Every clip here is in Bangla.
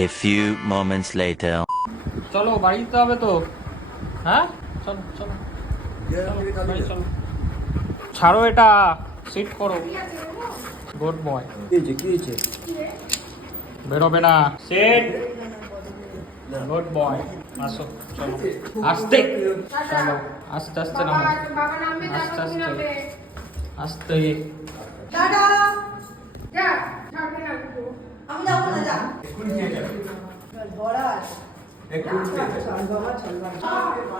A few moments later. চলো বাড়ি যেতে হবে তো। হ্যাঁ চলো চলো বাড়ি চলো। ছাড়ো এটা, সিট করো। Good boy. কি হয়েছে? বেরোবে না, সেট। Good boy. আসো চলো আস্তে, চলো আস্তে আস্তে নামো, আস্তে আস্তে আস্তে। টাটা যা ছাড়বে না একটু। আমি যাবো না, যা ধরা আছে।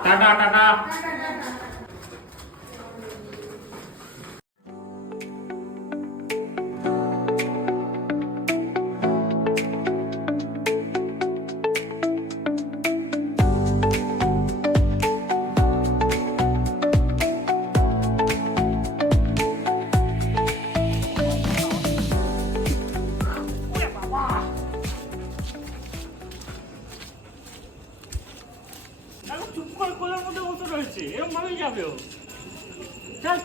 Tata tata. চুপ করে কোলের মধ্যে বসে রয়েছে, এরকম ভাবেই যাবে ও। চল।